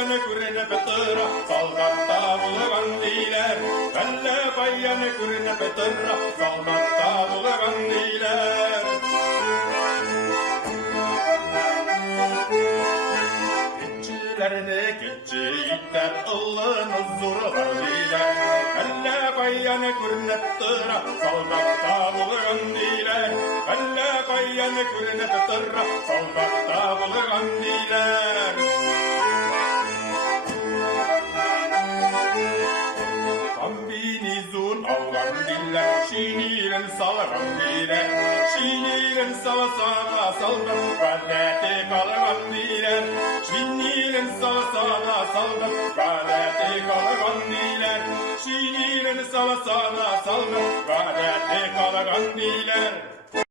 payyanı kürene petıra, saldatta bulugan diler. Kelle payyanı kürene petıra, saldatta bulugan diler. Keçilerini keçi itler, ıllını zurlar diler. Kelle payyanı kürene petıra, saldatta bulugan diler. Kelle payyanı kürene petıra, saldatta bulugan diler. Kambinizun avlan diller, şiirin salagan diler. Şiirin salasana saldan, kadete kalagan diler. Şiirin salasana saldan, kadete kalagan diler. Şiirin salasana saldan, kadete kalagan diler.